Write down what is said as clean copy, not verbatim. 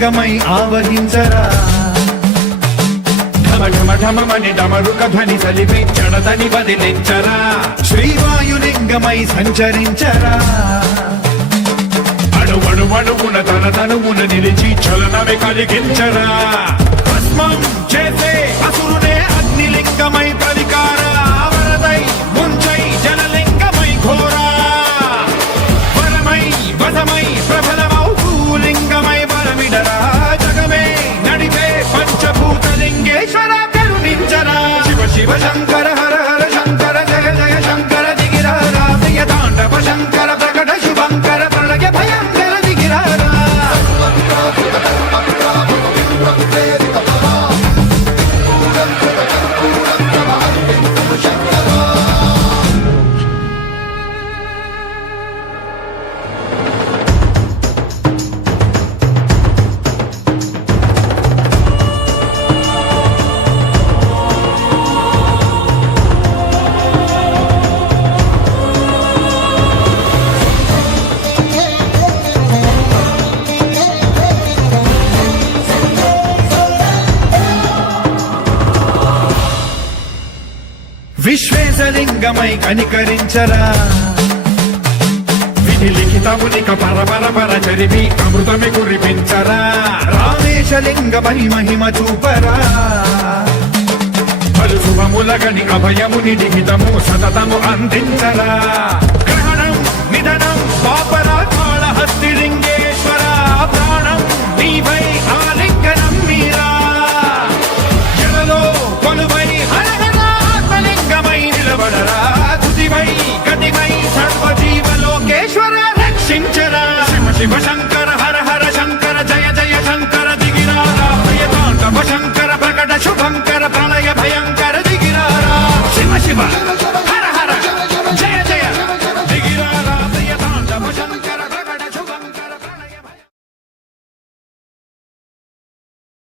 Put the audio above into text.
లింగమై ఆవహించరా ఢమఢమని డమరుక ధ్వని సలిపి జడదని వదిలించరా శ్రీవాయులింగమై సంచరించరా అణువణువున తన తనువున నిలిచి చలనమే కలిగించరా భస్మం చేసే అసురునే అగ్నిలింగమై పలికారా వరదై ముంచై జలలింగమై ఘోరా వరమై వదమై ప్రబలమౌ భూలింగమై బలమిడరా జగమే నడిపే పంచభూతలింగేశ్వర కరుణించరా శివ శివ శంకర హర హర శంకర జయ జయ శంకర దిగిరారా ప్రియ తాండవ శంకర ప్రకట శుభంకర ప్రళయ భయంకర దిగిరారా విశ్వేశలింగమై కనికరించరా విధి లిఖితమునిక పరపర చరివి అమృతమి కురిపించరా రామేశలింగమై మహిమ చూపరా పలు శుభములగని అభయముని నిహితము సతతము అందించరా గ్రహణం నిధనం పాపరా కాళహస్తి లింగేశ్వర ప్రాణం నీవై ఆలి